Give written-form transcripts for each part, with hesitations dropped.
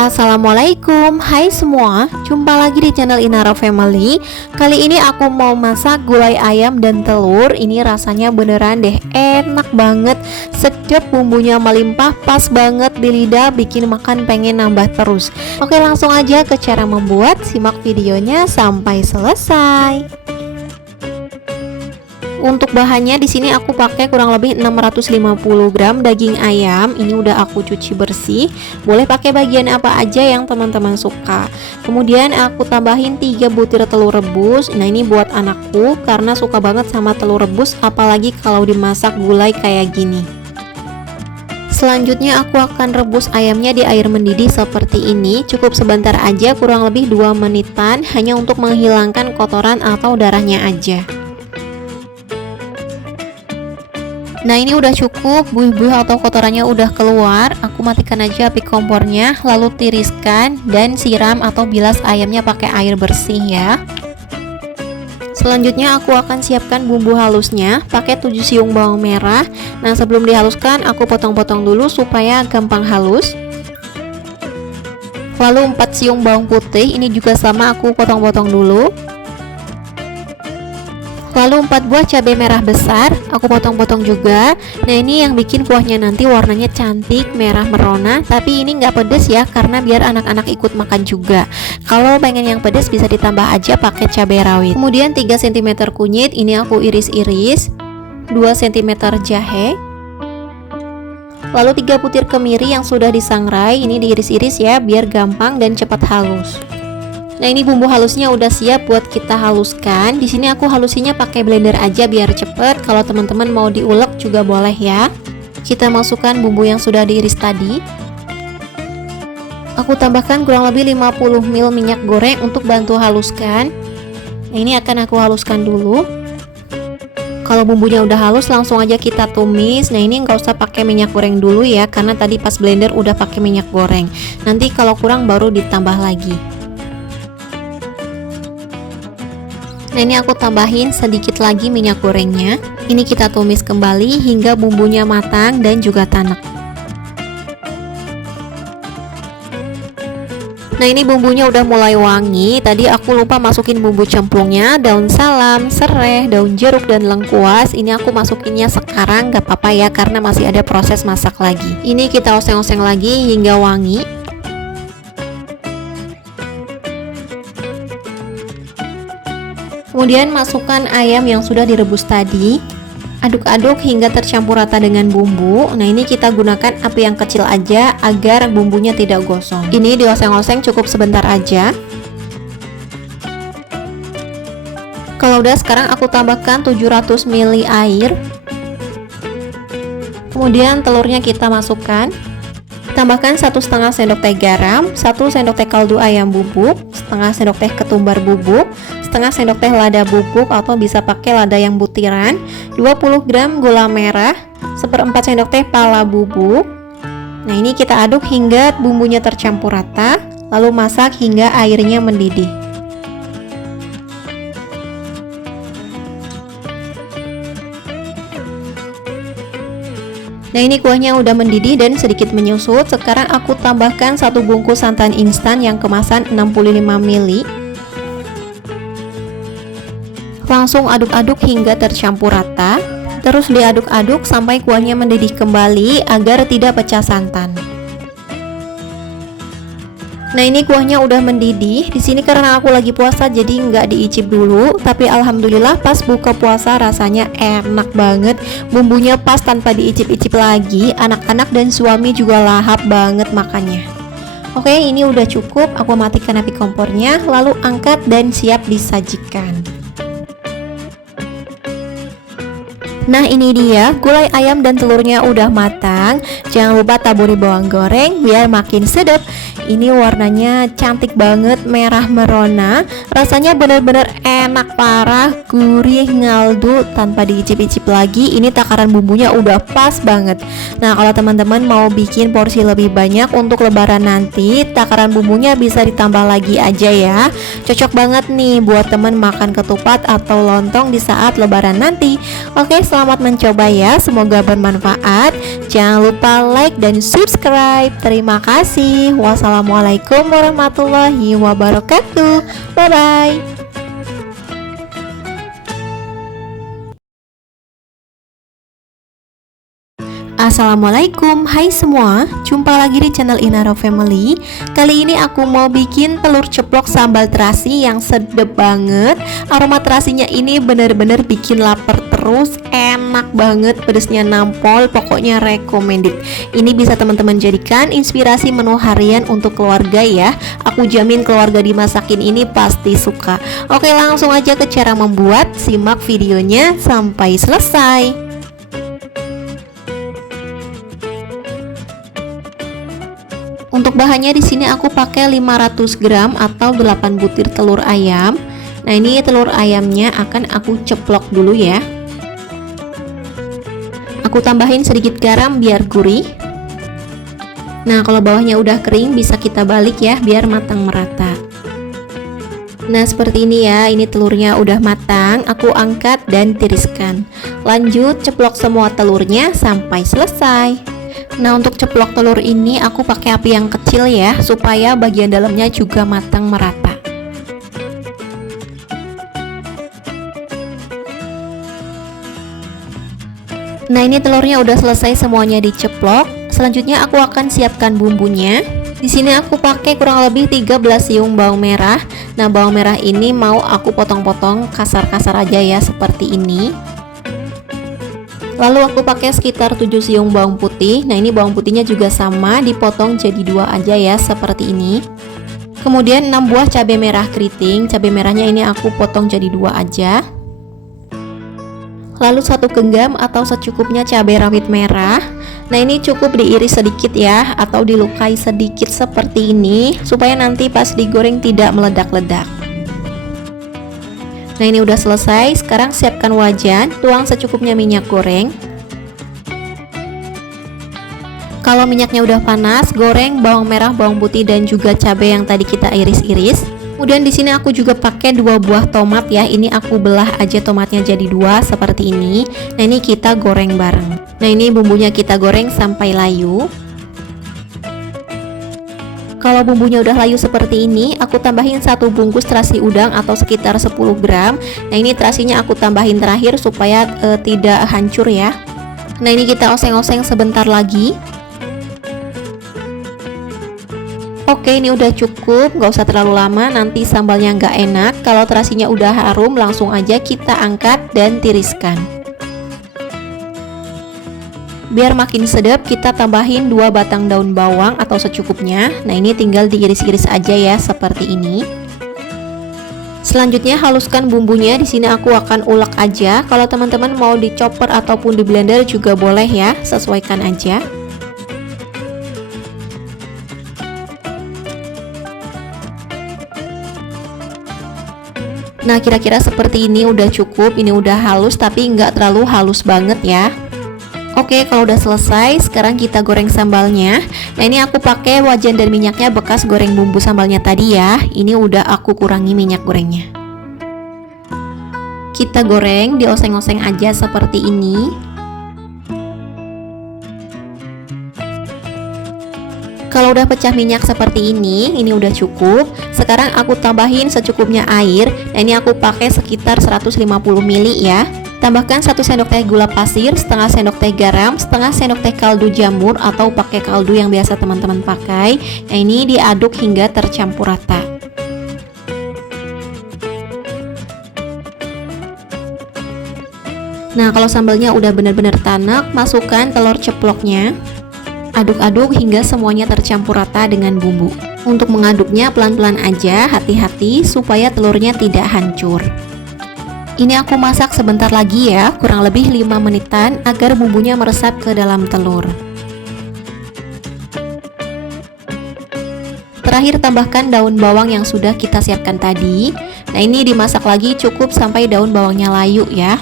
Assalamualaikum, hai semua, jumpa lagi di channel Inara Family. Kali ini aku mau masak gulai ayam dan telur. Ini rasanya beneran deh enak banget, sedap, bumbunya melimpah, pas banget di lidah, bikin makan pengen nambah terus. Oke, langsung aja ke cara membuat, simak videonya sampai selesai. Untuk bahannya di sini aku pakai kurang lebih 650 gram daging ayam. Ini udah aku cuci bersih. Boleh pakai bagian apa aja yang teman-teman suka. Kemudian aku tambahin 3 butir telur rebus. Nah, ini buat anakku karena suka banget sama telur rebus, apalagi kalau dimasak gulai kayak gini. Selanjutnya aku akan rebus ayamnya di air mendidih seperti ini. Cukup sebentar aja, kurang lebih 2 menitan, hanya untuk menghilangkan kotoran atau darahnya aja. Nah, ini udah cukup, buih-buih atau kotorannya udah keluar. Aku matikan aja api kompornya, lalu tiriskan dan siram atau bilas ayamnya pakai air bersih ya. Selanjutnya aku akan siapkan bumbu halusnya, pakai 7 siung bawang merah. Nah, sebelum dihaluskan aku potong-potong dulu supaya gampang halus. Lalu 4 siung bawang putih, ini juga sama aku potong-potong dulu. Lalu 4 buah cabai merah besar, aku potong-potong juga. Nah, ini yang bikin kuahnya nanti warnanya cantik, merah merona. Tapi ini nggak pedes ya, karena biar anak-anak ikut makan juga. Kalau pengen yang pedes bisa ditambah aja pakai cabai rawit. Kemudian 3 cm kunyit, ini aku iris-iris. 2 cm jahe. Lalu 3 butir kemiri yang sudah disangrai, ini diiris-iris ya, biar gampang dan cepat halus. Nah, ini bumbu halusnya udah siap buat kita haluskan. Di sini aku halusinya pakai blender aja biar cepet. Kalau teman-teman mau diulek juga boleh ya. Kita masukkan bumbu yang sudah diiris tadi. Aku tambahkan kurang lebih 50 ml minyak goreng untuk bantu haluskan. Nah, ini akan aku haluskan dulu. Kalau bumbunya udah halus, langsung aja kita tumis. Nah, ini nggak usah pakai minyak goreng dulu ya, karena tadi pas blender udah pakai minyak goreng. Nanti kalau kurang baru ditambah lagi. Nah, ini aku tambahin sedikit lagi minyak gorengnya. Ini kita tumis kembali hingga bumbunya matang dan juga tanek. Nah, ini bumbunya udah mulai wangi. Tadi aku lupa masukin bumbu cemplungnya, daun salam, serai, daun jeruk, dan lengkuas. Ini aku masukinnya sekarang, gak apa-apa ya, karena masih ada proses masak lagi. Ini kita oseng-oseng lagi hingga wangi. Kemudian masukkan ayam yang sudah direbus tadi. Aduk-aduk hingga tercampur rata dengan bumbu. Nah, ini kita gunakan api yang kecil aja agar bumbunya tidak gosong. Ini dioseng-oseng cukup sebentar aja. Kalau udah, sekarang aku tambahkan 700 ml air. Kemudian telurnya kita masukkan. Tambahkan 1,5 sendok teh garam, 1 sendok teh kaldu ayam bubuk, setengah sendok teh ketumbar bubuk, setengah sendok teh lada bubuk atau bisa pakai lada yang butiran, 20 gram gula merah, 1/4 sendok teh pala bubuk. Nah, ini kita aduk hingga bumbunya tercampur rata, lalu masak hingga airnya mendidih. Nah, ini kuahnya udah mendidih dan sedikit menyusut. Sekarang aku tambahkan 1 bungkus santan instan yang kemasan 65 ml. Langsung aduk-aduk hingga tercampur rata. Terus diaduk-aduk sampai kuahnya mendidih kembali agar tidak pecah santan. Nah, ini kuahnya udah mendidih. Di sini karena aku lagi puasa jadi nggak diicip dulu, tapi alhamdulillah pas buka puasa rasanya enak banget. Bumbunya pas tanpa diicip-icip lagi. Anak-anak dan suami juga lahap banget makannya. Oke, ini udah cukup. Aku matikan api kompornya, lalu angkat dan siap disajikan. Nah, ini dia gulai ayam dan telurnya udah matang. Jangan lupa taburi bawang goreng biar makin sedap. Ini warnanya cantik banget, merah merona. Rasanya bener-bener enak parah, gurih, ngaldu tanpa diicip-icip lagi. Ini takaran bumbunya udah pas banget. Nah, kalau teman-teman mau bikin porsi lebih banyak untuk lebaran nanti, takaran bumbunya bisa ditambah lagi aja ya. Cocok banget nih buat temen makan ketupat atau lontong di saat lebaran nanti. Oke, selamat mencoba ya, semoga bermanfaat. Jangan lupa like dan subscribe. Terima kasih. Wassalamualaikum warahmatullahi wabarakatuh. Bye bye. Assalamualaikum, hai semua, jumpa lagi di channel Inaro Family. Kali ini aku mau bikin telur ceplok sambal terasi yang sedep banget. Aroma terasinya ini bener-bener bikin lapar terus, enak banget, pedesnya nampol, pokoknya recommended. Ini bisa teman-teman jadikan inspirasi menu harian untuk keluarga ya. Aku jamin keluarga dimasakin ini pasti suka. Oke, langsung aja ke cara membuat, simak videonya sampai selesai. Untuk bahannya di sini aku pakai 500 gram atau 8 butir telur ayam. Nah, ini telur ayamnya akan aku ceplok dulu ya. Aku tambahin sedikit garam biar gurih. Nah, kalau bawahnya udah kering bisa kita balik ya biar matang merata. Nah, seperti ini ya, ini telurnya udah matang, aku angkat dan tiriskan. Lanjut ceplok semua telurnya sampai selesai. Nah, untuk ceplok telur ini aku pakai api yang kecil ya, supaya bagian dalamnya juga matang merata. Nah, ini telurnya udah selesai semuanya diceplok. Selanjutnya aku akan siapkan bumbunya. Di sini aku pakai kurang lebih 13 siung bawang merah. Nah, bawang merah ini mau aku potong-potong kasar-kasar aja ya, seperti ini. Lalu aku pakai sekitar 7 siung bawang putih. Nah, ini bawang putihnya juga sama, dipotong jadi 2 aja ya, seperti ini. Kemudian 6 buah cabai merah keriting. Cabai merahnya ini aku potong jadi 2 aja. Lalu 1 genggam atau secukupnya cabai rawit merah. Nah, ini cukup diiris sedikit ya, atau dilukai sedikit seperti ini, supaya nanti pas digoreng tidak meledak-ledak. Nah, ini udah selesai. Sekarang siapkan wajan, tuang secukupnya minyak goreng. Kalau minyaknya udah panas, goreng bawang merah, bawang putih dan juga cabai yang tadi kita iris-iris. Kemudian di sini aku juga pakai 2 buah tomat ya. Ini aku belah aja tomatnya jadi 2 seperti ini. Nah, ini kita goreng bareng. Nah, ini bumbunya kita goreng sampai layu. Kalau bumbunya udah layu seperti ini, aku tambahin 1 bungkus terasi udang atau sekitar 10 gram. Nah, ini terasinya aku tambahin terakhir supaya tidak hancur ya. Nah, ini kita oseng-oseng sebentar lagi. Oke, ini udah cukup, nggak usah terlalu lama, nanti sambalnya nggak enak. Kalau terasinya udah harum, langsung aja kita angkat dan tiriskan. Biar makin sedap, kita tambahin 2 batang daun bawang atau secukupnya. Nah, ini tinggal diiris-iris aja ya, seperti ini. Selanjutnya haluskan bumbunya. Di sini aku akan ulek aja. Kalau teman-teman mau di chopper ataupun di blender juga boleh ya, sesuaikan aja. Nah, kira-kira seperti ini udah cukup. Ini udah halus tapi nggak terlalu halus banget ya. Oke, kalau udah selesai, sekarang kita goreng sambalnya. Nah, ini aku pakai wajan dan minyaknya bekas goreng bumbu sambalnya tadi ya. Ini udah aku kurangi minyak gorengnya. Kita goreng, dioseng-oseng aja seperti ini. Kalau udah pecah minyak seperti ini udah cukup. Sekarang aku tambahin secukupnya air. Nah, ini aku pakai sekitar 150 ml ya. Tambahkan 1 sendok teh gula pasir, setengah sendok teh garam, setengah sendok teh kaldu jamur atau pakai kaldu yang biasa teman-teman pakai. Nah, ini diaduk hingga tercampur rata. Nah, kalau sambalnya udah benar-benar tanak, masukkan telur ceploknya. Aduk-aduk hingga semuanya tercampur rata dengan bumbu. Untuk mengaduknya pelan-pelan aja, hati-hati supaya telurnya tidak hancur. Ini aku masak sebentar lagi ya, kurang lebih 5 menitan agar bumbunya meresap ke dalam telur. Terakhir tambahkan daun bawang yang sudah kita siapkan tadi. Nah, ini dimasak lagi cukup sampai daun bawangnya layu ya.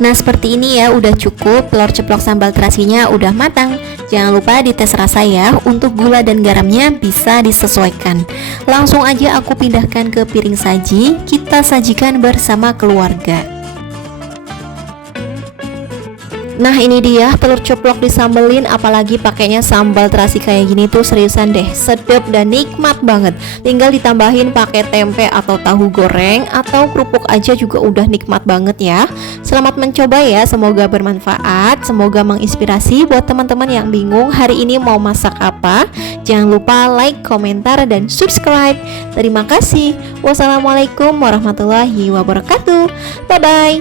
Nah seperti ini ya, udah cukup. Telur ceplok sambal terasinya udah matang. Jangan lupa dites rasa ya. Untuk gula dan garamnya bisa disesuaikan. Langsung aja aku pindahkan ke piring saji. Kita sajikan bersama keluarga. Nah ini dia telur ceplok disambelin, apalagi pakainya sambal terasi kayak gini tuh seriusan deh, sedap dan nikmat banget. Tinggal ditambahin pakai tempe atau tahu goreng atau kerupuk aja juga udah nikmat banget ya. Selamat mencoba ya, semoga bermanfaat, semoga menginspirasi buat teman-teman yang bingung hari ini mau masak apa. Jangan lupa like, komentar, dan subscribe. Terima kasih. Wassalamualaikum warahmatullahi wabarakatuh. Bye bye.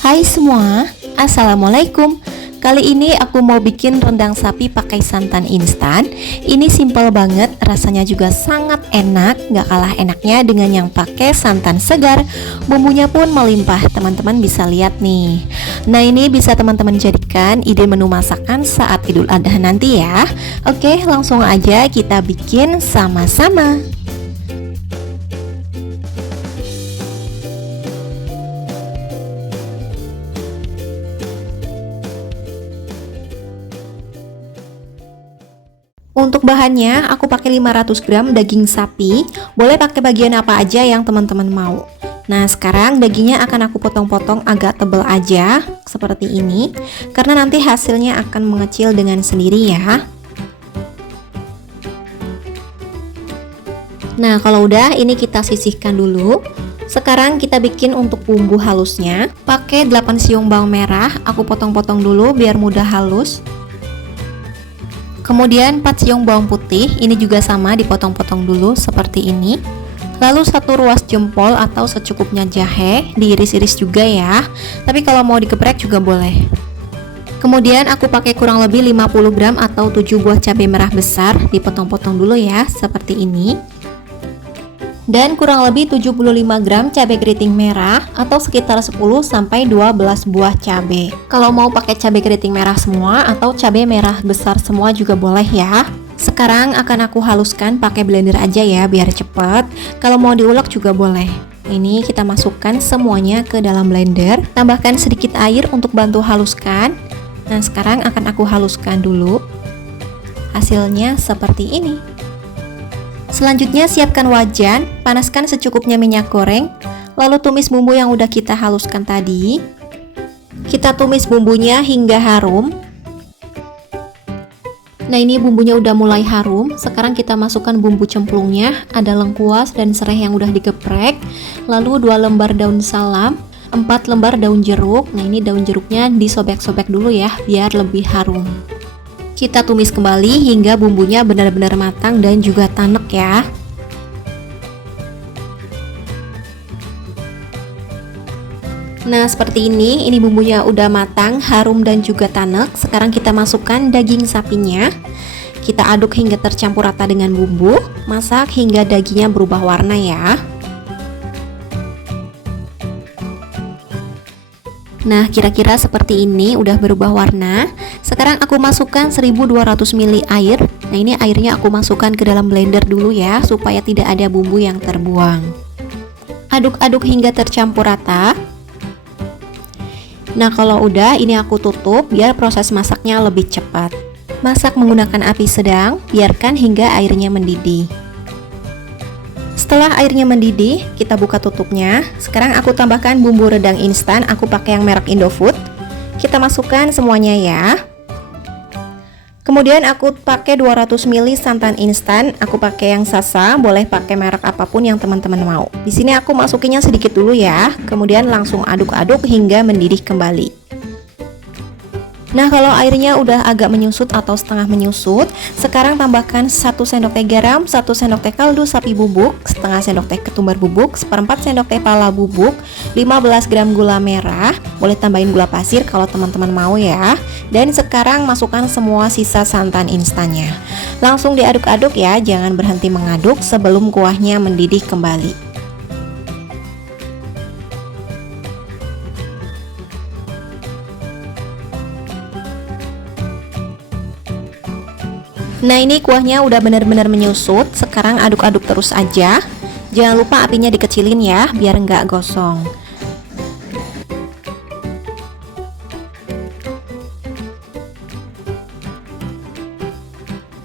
Hai semua, assalamualaikum. Kali ini aku mau bikin rendang sapi pakai santan instan. Ini simple banget, rasanya juga sangat enak. Gak kalah enaknya dengan yang pakai santan segar. Bumbunya pun melimpah, teman-teman bisa lihat nih. Nah ini bisa teman-teman jadikan ide menu masakan saat Idul Adha nanti ya. Oke, langsung aja kita bikin sama-sama. Untuk bahannya, aku pakai 500 gram daging sapi. Boleh pakai bagian apa aja yang teman-teman mau. Nah, sekarang dagingnya akan aku potong-potong agak tebal aja, seperti ini. Karena nanti hasilnya akan mengecil dengan sendiri ya. Nah, kalau udah, ini kita sisihkan dulu. Sekarang kita bikin untuk bumbu halusnya. Pakai 8 siung bawang merah, aku potong-potong dulu biar mudah halus. Kemudian 4 siung bawang putih, ini juga sama dipotong-potong dulu seperti ini. Lalu 1 ruas jempol atau secukupnya jahe, diiris-iris juga ya. Tapi kalau mau digeprek juga boleh. Kemudian aku pakai kurang lebih 50 gram atau 7 buah cabai merah besar, dipotong-potong dulu ya, seperti ini. Dan kurang lebih 75 gram cabai keriting merah atau sekitar 10-12 buah cabai. Kalau mau pakai cabai keriting merah semua atau cabai merah besar semua juga boleh ya. Sekarang akan aku haluskan pakai blender aja ya biar cepet. Kalau mau diulek juga boleh. Ini kita masukkan semuanya ke dalam blender. Tambahkan sedikit air untuk bantu haluskan. Nah sekarang akan aku haluskan dulu. Hasilnya seperti ini. Selanjutnya siapkan wajan, panaskan secukupnya minyak goreng, lalu tumis bumbu yang udah kita haluskan tadi. Kita tumis bumbunya hingga harum. Nah ini bumbunya udah mulai harum, sekarang kita masukkan bumbu cemplungnya, ada lengkuas dan serai yang udah digeprek, lalu 2 lembar daun salam, 4 lembar daun jeruk. Nah ini daun jeruknya disobek-sobek dulu ya, biar lebih harum. Kita tumis kembali hingga bumbunya benar-benar matang dan juga tanek ya. Nah seperti ini bumbunya udah matang, harum dan juga tanek. Sekarang kita masukkan daging sapinya. Kita aduk hingga tercampur rata dengan bumbu. Masak hingga dagingnya berubah warna ya. Nah kira-kira seperti ini udah berubah warna. Sekarang aku masukkan 1200 ml air. Nah ini airnya aku masukkan ke dalam blender dulu ya, supaya tidak ada bumbu yang terbuang. Aduk-aduk hingga tercampur rata. Nah kalau udah, ini aku tutup biar proses masaknya lebih cepat. Masak menggunakan api sedang, biarkan hingga airnya mendidih. Setelah airnya mendidih, kita buka tutupnya. Sekarang aku tambahkan bumbu rendang instan, aku pakai yang merek Indofood. Kita masukkan semuanya ya. Kemudian aku pakai 200 ml santan instan, aku pakai yang Sasa, boleh pakai merek apapun yang teman-teman mau. Di sini aku masukinnya sedikit dulu ya, kemudian langsung aduk-aduk hingga mendidih kembali. Nah kalau airnya udah agak menyusut atau setengah menyusut, sekarang tambahkan 1 sendok teh garam, 1 sendok teh kaldu sapi bubuk, setengah sendok teh ketumbar bubuk, seperempat sendok teh pala bubuk, 15 gram gula merah, boleh tambahin gula pasir kalau teman-teman mau ya. Dan sekarang masukkan semua sisa santan instannya. Langsung diaduk-aduk ya, jangan berhenti mengaduk sebelum kuahnya mendidih kembali. Nah ini kuahnya udah benar-benar menyusut. Sekarang aduk-aduk terus aja. Jangan lupa apinya dikecilin ya, biar nggak gosong.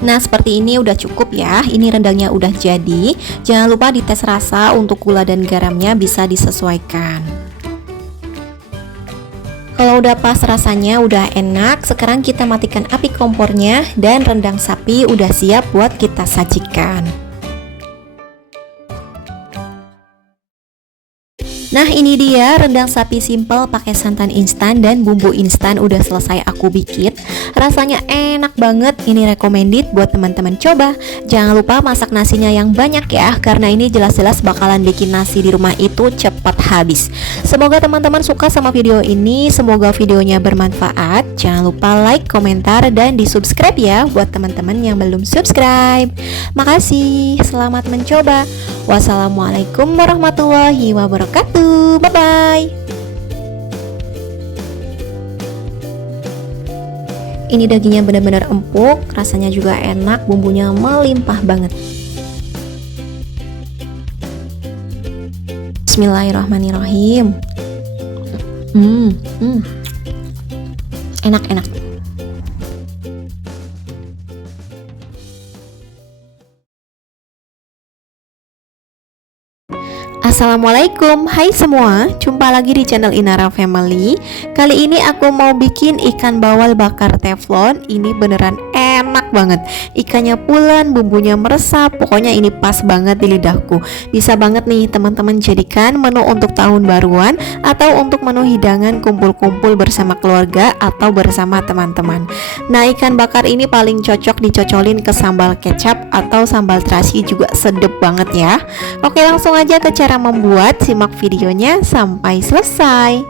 Nah, seperti ini udah cukup ya. Ini rendangnya udah jadi. Jangan lupa dites rasa untuk gula dan garamnya bisa disesuaikan. Kalau udah pas rasanya, udah enak. Sekarang kita matikan api kompornya dan rendang sapi udah siap buat kita sajikan. Nah, ini dia rendang sapi simple pakai santan instan dan bumbu instan udah selesai aku bikin. Rasanya enak banget, ini recommended buat teman-teman coba. Jangan lupa masak nasinya yang banyak ya, karena ini jelas-jelas bakalan bikin nasi di rumah itu cepat habis. Semoga teman-teman suka sama video ini, semoga videonya bermanfaat. Jangan lupa like, komentar, dan di subscribe ya buat teman-teman yang belum subscribe. Makasih, selamat mencoba. Wassalamualaikum warahmatullahi wabarakatuh. Bye-bye. Ini dagingnya benar-benar empuk, rasanya juga enak, bumbunya melimpah banget. Bismillahirrahmanirrahim. Enak-enak. Assalamualaikum, hai semua, jumpa lagi di channel Inara Family. Kali ini aku mau bikin ikan bawal bakar teflon. Ini beneran enak banget. Ikannya pulen, bumbunya meresap, pokoknya ini pas banget di lidahku. Bisa banget nih teman-teman jadikan menu untuk tahun baruan atau untuk menu hidangan kumpul-kumpul bersama keluarga atau bersama teman-teman. Nah, ikan bakar ini paling cocok dicocolin ke sambal kecap atau sambal terasi, juga sedep banget ya. Oke, langsung aja ke cara membuat, simak videonya sampai selesai.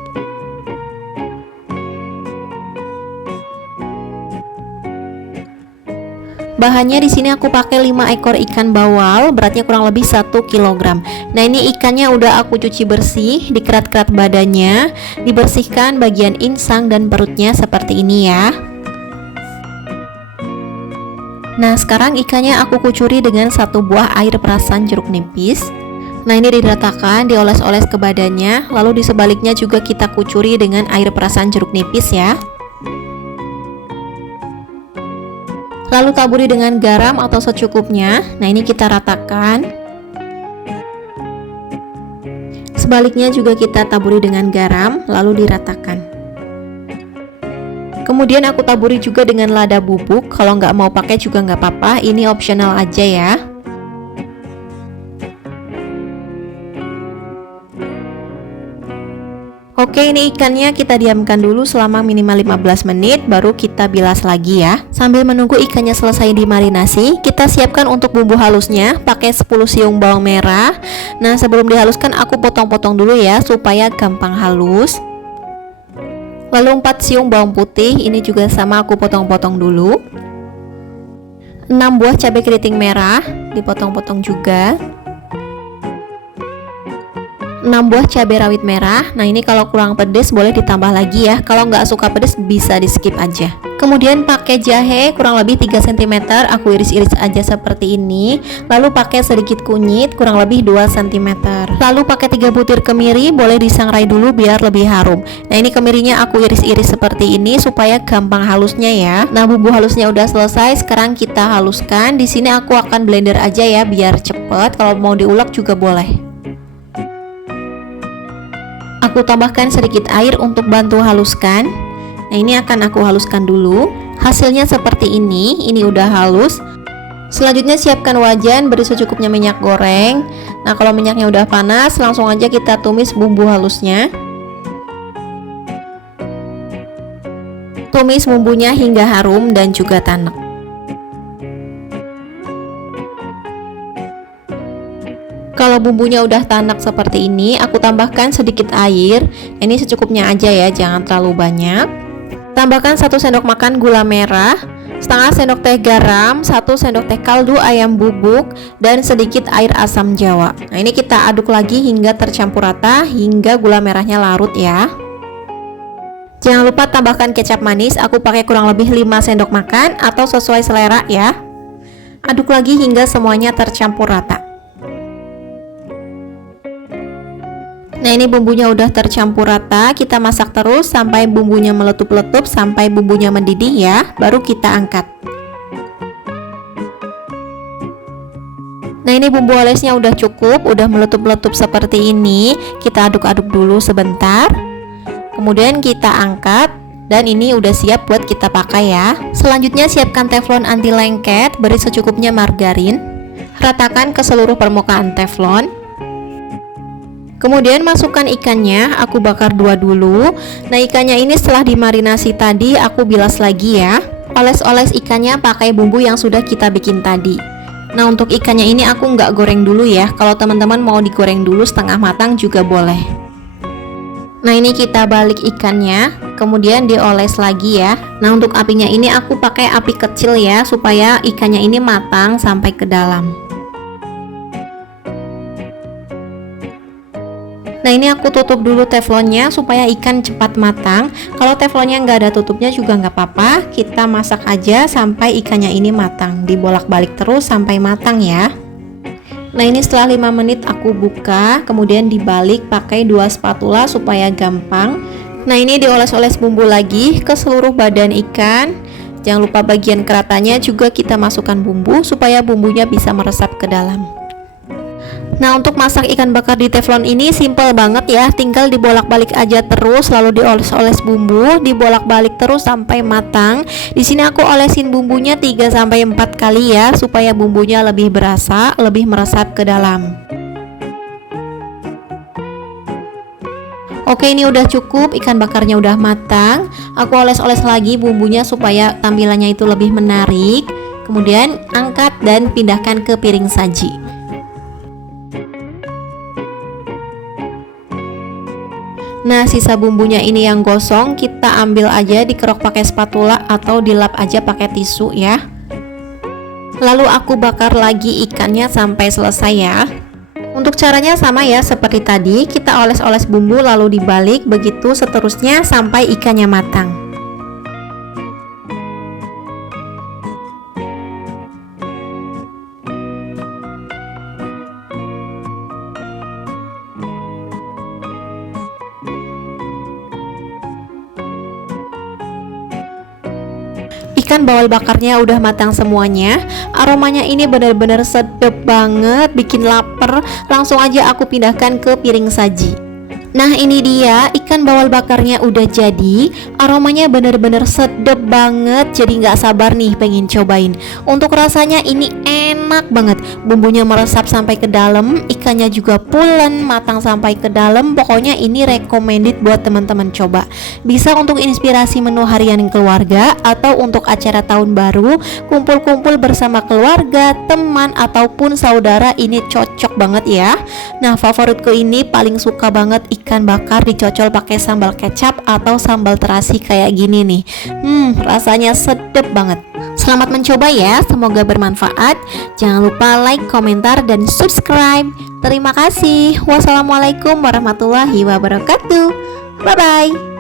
Bahannya di sini aku pakai 5 ekor ikan bawal, beratnya kurang lebih 1 kg. Nah, ini ikannya udah aku cuci bersih, dikerat-kerat badannya, dibersihkan bagian insang dan perutnya seperti ini ya. Nah, sekarang ikannya aku kucuri dengan 1 buah air perasan jeruk nipis. Nah, ini diratakan, dioles-oles ke badannya, lalu di sebaliknya juga kita kucuri dengan air perasan jeruk nipis ya. Lalu taburi dengan garam atau secukupnya. Nah, ini kita ratakan. Sebaliknya juga kita taburi dengan garam, lalu diratakan. Kemudian aku taburi juga dengan lada bubuk. Kalau nggak mau pakai juga nggak apa-apa, ini optional aja ya. Oke, ini ikannya kita diamkan dulu selama minimal 15 menit, baru kita bilas lagi ya. Sambil menunggu ikannya selesai dimarinasi, kita siapkan untuk bumbu halusnya. Pakai 10 siung bawang merah. Nah, sebelum dihaluskan aku potong-potong dulu ya, supaya gampang halus. Lalu 4 siung bawang putih, ini juga sama aku potong-potong dulu. 6 buah cabai keriting merah, dipotong-potong juga. 6 buah cabai rawit merah. Nah, ini kalau kurang pedes boleh ditambah lagi ya. Kalau nggak suka pedes bisa di skip aja. Kemudian pakai jahe kurang lebih 3 cm, aku iris-iris aja seperti ini. Lalu pakai sedikit kunyit kurang lebih 2 cm. Lalu pakai 3 butir kemiri, boleh disangrai dulu biar lebih harum. Nah, ini kemirinya aku iris-iris seperti ini supaya gampang halusnya ya. Nah, bumbu halusnya udah selesai, sekarang kita haluskan. Di sini aku akan blender aja ya biar cepet. Kalau mau diulek juga boleh. Aku tambahkan sedikit air untuk bantu haluskan. Nah, ini akan aku haluskan dulu. Hasilnya seperti ini udah halus. Selanjutnya siapkan wajan, beri secukupnya minyak goreng. Nah, kalau minyaknya udah panas, langsung aja kita tumis bumbu halusnya. Tumis bumbunya hingga harum dan juga tanek. Kalau bumbunya udah tanak seperti ini, aku tambahkan sedikit air. Ini secukupnya aja ya, jangan terlalu banyak. Tambahkan 1 sendok makan gula merah, setengah sendok teh garam, 1 sendok teh kaldu ayam bubuk, dan sedikit air asam jawa. Nah, ini kita aduk lagi hingga tercampur rata, hingga gula merahnya larut ya. Jangan lupa tambahkan kecap manis, aku pakai kurang lebih 5 sendok makan atau sesuai selera ya. Aduk lagi hingga semuanya tercampur rata. Nah, ini bumbunya udah tercampur rata. Kita masak terus sampai bumbunya meletup-letup, sampai bumbunya mendidih ya. Baru kita angkat. Nah, ini bumbu olesnya udah cukup, udah meletup-letup seperti ini. Kita aduk-aduk dulu sebentar. Kemudian kita angkat. Dan ini udah siap buat kita pakai ya. Selanjutnya siapkan teflon anti lengket, beri secukupnya margarin. Ratakan ke seluruh permukaan teflon. Kemudian masukkan ikannya, aku bakar dua dulu. Nah, ikannya ini setelah dimarinasi tadi aku bilas lagi ya. Oles-oles ikannya pakai bumbu yang sudah kita bikin tadi. Nah, untuk ikannya ini aku nggak goreng dulu ya. Kalau teman-teman mau digoreng dulu setengah matang juga boleh. Nah, ini kita balik ikannya, kemudian dioles lagi ya. Nah, untuk apinya ini aku pakai api kecil ya, supaya ikannya ini matang sampai ke dalam. Nah, ini aku tutup dulu teflonnya supaya ikan cepat matang. Kalau teflonnya nggak ada tutupnya juga nggak apa-apa. Kita masak aja sampai ikannya ini matang. Dibolak-balik terus sampai matang ya. Nah, ini setelah 5 menit aku buka, kemudian dibalik pakai 2 spatula supaya gampang. Nah, ini dioles-oles bumbu lagi ke seluruh badan ikan. Jangan lupa bagian keratanya juga kita masukkan bumbu supaya bumbunya bisa meresap ke dalam. Nah, untuk masak ikan bakar di teflon ini simple banget ya, tinggal dibolak-balik aja terus, lalu dioles-oles bumbu, dibolak-balik terus sampai matang. Di sini aku olesin bumbunya 3 sampai 4 kali ya, supaya bumbunya lebih berasa, lebih meresap ke dalam. Oke, ini udah cukup, ikan bakarnya udah matang. Aku oles-oles lagi bumbunya supaya tampilannya itu lebih menarik. Kemudian angkat dan pindahkan ke piring saji. Nah, sisa bumbunya ini yang gosong kita ambil aja, dikerok pakai spatula atau dilap aja pakai tisu ya. Lalu aku bakar lagi ikannya sampai selesai ya. Untuk caranya sama ya seperti tadi, kita oles-oles bumbu lalu dibalik, begitu seterusnya sampai ikannya matang. Ikan bawal bakarnya udah matang semuanya. Aromanya ini benar-benar sedap banget, bikin lapar. Langsung aja aku pindahkan ke piring saji. Nah, ini dia ikan bawal bakarnya udah jadi. Aromanya benar-benar sedap banget, jadi nggak sabar nih pengen cobain. Untuk rasanya ini enak banget, bumbunya meresap sampai ke dalam, ikannya juga pulen, matang sampai ke dalam. Pokoknya ini recommended buat teman-teman coba. Bisa untuk inspirasi menu harian keluarga, atau untuk acara tahun baru, kumpul-kumpul bersama keluarga, teman, ataupun saudara. Ini cocok banget ya. Nah, favoritku ini paling suka banget ikan bakar dicocol pakai sambal kecap atau sambal terasi kayak gini nih. Rasanya sedap banget. Selamat mencoba ya, semoga bermanfaat. Jangan lupa like, komentar, dan subscribe. Terima kasih. Wassalamualaikum warahmatullahi wabarakatuh. Bye bye.